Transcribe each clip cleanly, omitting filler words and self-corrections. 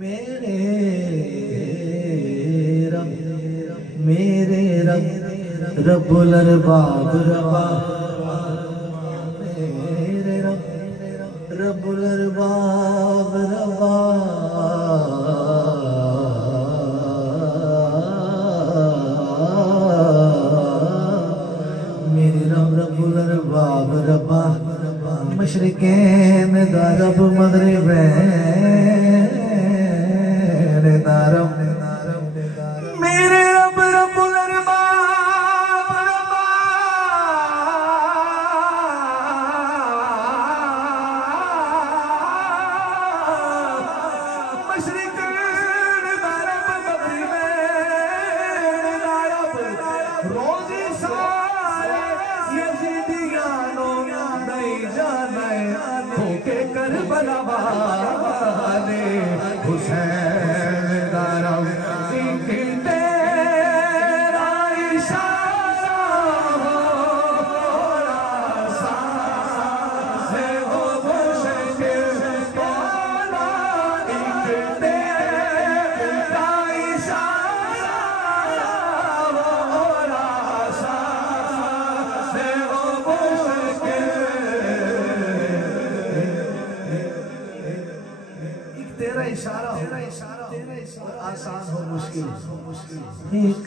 मेरे रब मेरे रब रब्बुल अरबाब रबा मेरे रब रब्बुल अरबाब रबा मेरे रब रब्बुल अरबाब रबा मशरिकैन दा रब मगरिबैन दा रब मेरे रब रब्बुल अरबाब रबा मशरिकैन दा रब मगरिबैन दा रब रोज़ी सारे यज़ीदियां नो नहीं जाने होके करबला वाले हुसैन दा रब एक तेरा इशारा हो से हो मुश्किल पाना एक तेरा इशारा हो से हो मुश्किल तेरा इशारा आसान हो मुश्किल एक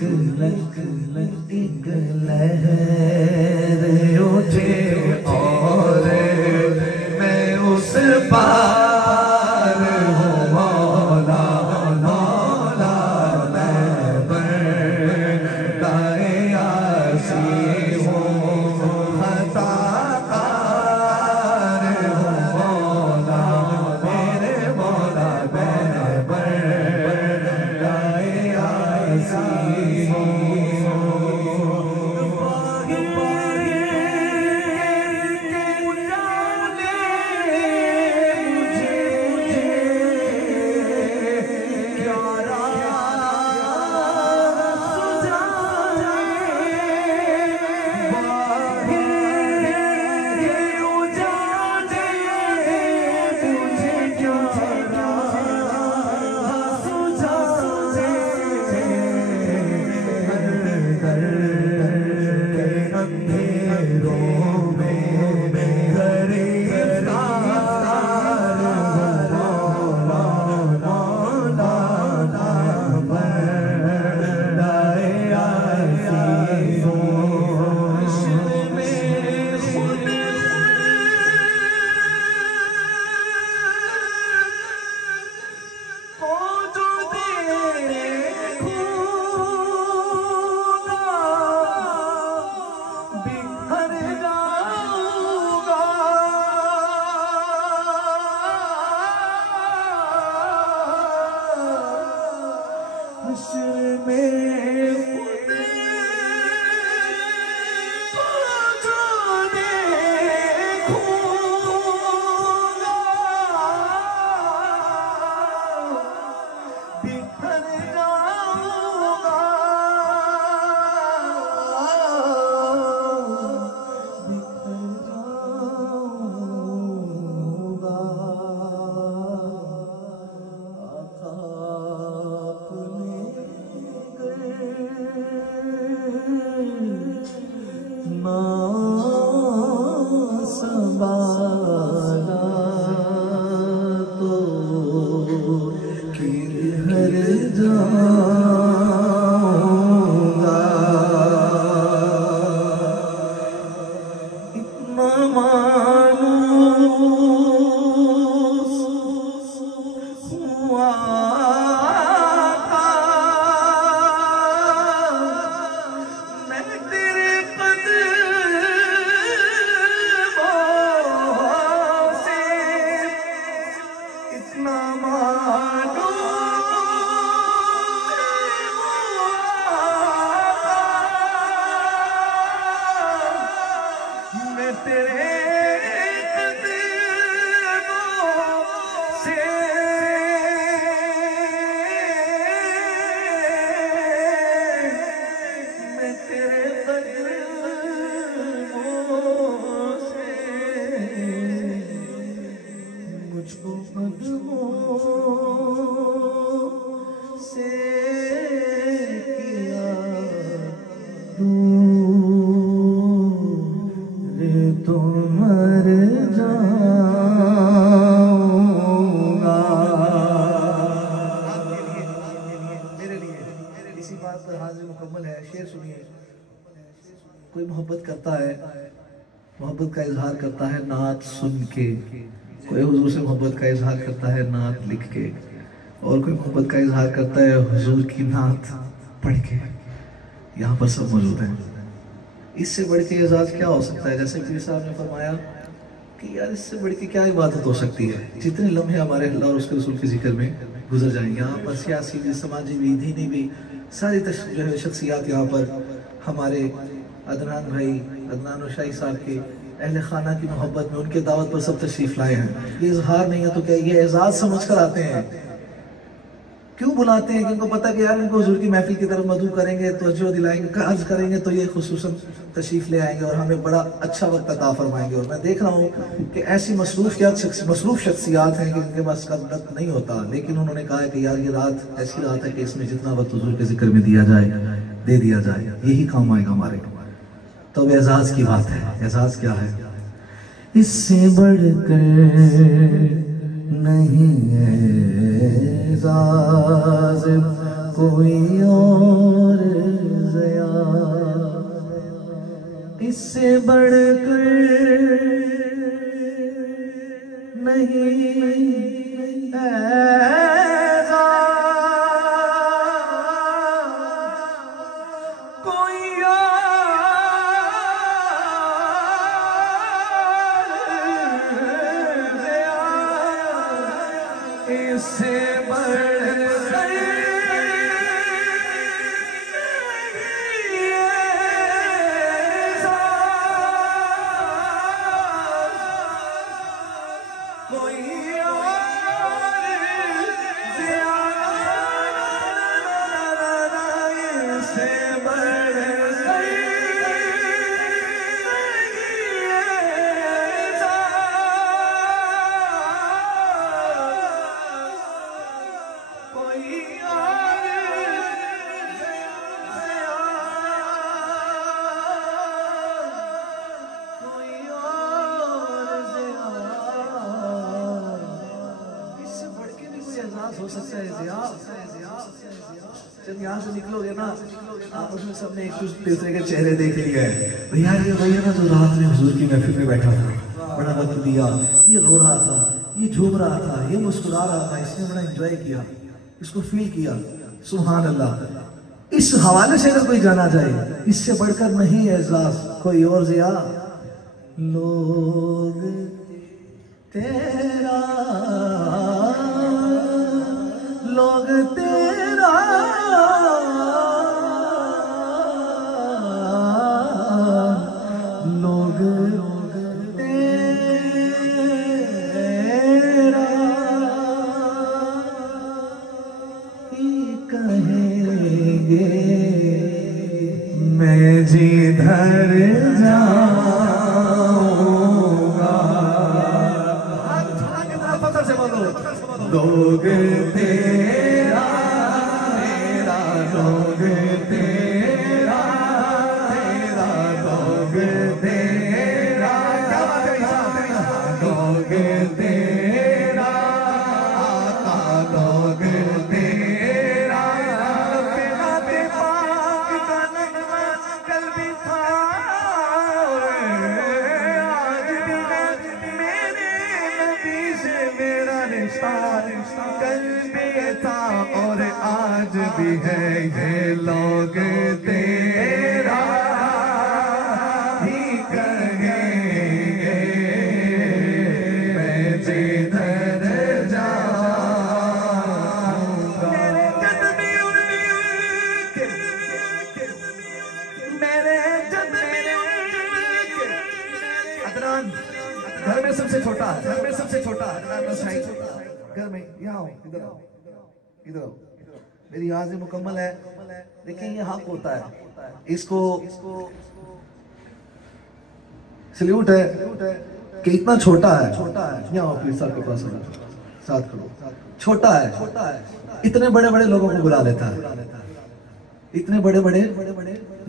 लहर उठे और मैं उस पार हूँ मौला मौला मैं बरदाए आसी हूँ खताकार हूँ मौला मेरे मौला मैं बरदाए आसी हूँ मुझे मुझको कदमों से किया दूर तो मर जाऊंगा। मेरे लिए इसी बात पर हाजिर मुकम्मल है। शेर सुनिए। कोई मोहब्बत करता है, मोहब्बत का इजहार करता है नात सुन के, कोई हुजूर से मोहब्बत का इजहार करता है नात लिख के, और कोई मोहब्बत का इजहार करता है हुजूर की नात पढ़ के। यहाँ पर सब मौजूद हैं। इससे बढ़ के एजाज क्या हो सकता है? जैसे पीर साहब ने फरमाया कि यार इससे बढ़ के क्या इबादत हो सकती है। जितने लम्हे हमारे अल्लाह और उसके रसूल के जिक्र में गुजर जाएंगे, यहाँ पर सियासी भी, समाजी भी, दीनी भी, सारी जो है शख्सियात यहाँ पर हमारे अदनान भाई, अदनान और शाही साहब के अहले खाना की मोहब्बत में उनके दावत पर सब तशरीफ लाए हैं। ये इजहार नहीं है तो क्या, ये एजाज समझ कर आते हैं। क्यों बुलाते हैं? क्योंकि पता कि यार इनको हुजूर की महफिल की तरफ मदू करेंगे, तवज्जो दिलाएंगे, अर्ज करेंगे तो ये खुसूसन तशरीफ ले आएंगे और हमें बड़ा अच्छा वक्त अता फरमाएंगे। और मैं देख रहा हूँ कि ऐसी मसरूफ शख्सियात हैं कि जिनके पास वक्त नहीं होता, लेकिन उन्होंने कहा है कि यार ये रात ऐसी रात है कि इसमें जितना वक्त हुजूर के जिक्र में दिया जाए दे दिया जाए, यही काम आएगा हमारे। तो एजाज की बात है। एजाज क्या है? इससे बढ़कर नहीं है एजाज कोई और ज़िया, इससे बढ़कर नहीं इससे बढ़कर कोई और इससे हो सकता है ज़िया। जब यहाँ से निकलोगे ना, आपस में सबने एक दूसरे के चेहरे देख लिए है। भैया ये वही है ना जो रात में हुजूर की महफिल में बैठा था, बड़ा वक्त दिया, ये रो रहा था, ये झूम रहा था, ये मुस्कुरा रहा था, इसने बड़ा एंजॉय किया, इसको फील किया। सुभान अल्लाह। इस हवाले से अगर कोई जाना जाए, इससे बढ़कर नहीं है एजाज कोई और ज़िया। लोग तेरा, लोग तेरा, लोग तेरा ही कहेंगे, मैं जिधर जाऊंगा। पत्थर से बोलो, लोग तेरा, तेरा लोग तेरा, तेरा लोग तेरा, क्या बात है लोग तेरा, आता लोग तेरा, बिना पाक का नगमा कल भी था, आज भी मेरे नबी से मेरा रिश्ता कल भी था और आज भी है। ये लोग तेरा ही कहेंगे, मैं जिधर जाऊंगा। मेरे कदमी उनके, मेरे कदमी उनके। अदनान घर में सबसे छोटा, घर में सबसे छोटा अदनान शाही घर में। यहाँ आओ, इधर आओ, इधर आओ। मेरी हाजिर मुकम्मल है, लेकिन ये हक होता है, इसको सल्यूट है कि इतना छोटा है, यहाँ प्लीज साहब के पास 7 करोड़ छोटा है, इतने बड़े बड़े लोगों को बुला लेता है, इतने बड़े बड़े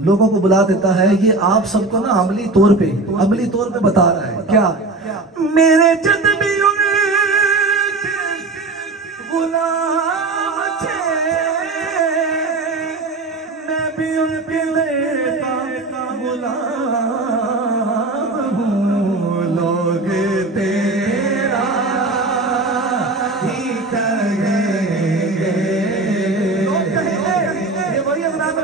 लोगों को बुला देता है। ये आप सबको ना अमली तौर पे बता रहा है क्या, मेरे जज्बी गुलाम थे, मैं भी उनके लेता गुलाम हूँ, लोग तेरा ही कहेंगे, ये वही अजनाब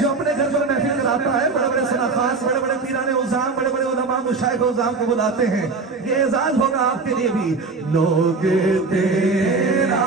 जो अपने घर पर महफिल कराता है, बड़े बड़े सनाखास, बड़े बड़े पीराने उज़ाम, बड़े बड़े उलमा मुशाइख उज़ाम को बुलाते हैं। ये एजाज होगा आपके लिए भी, लोग तेरा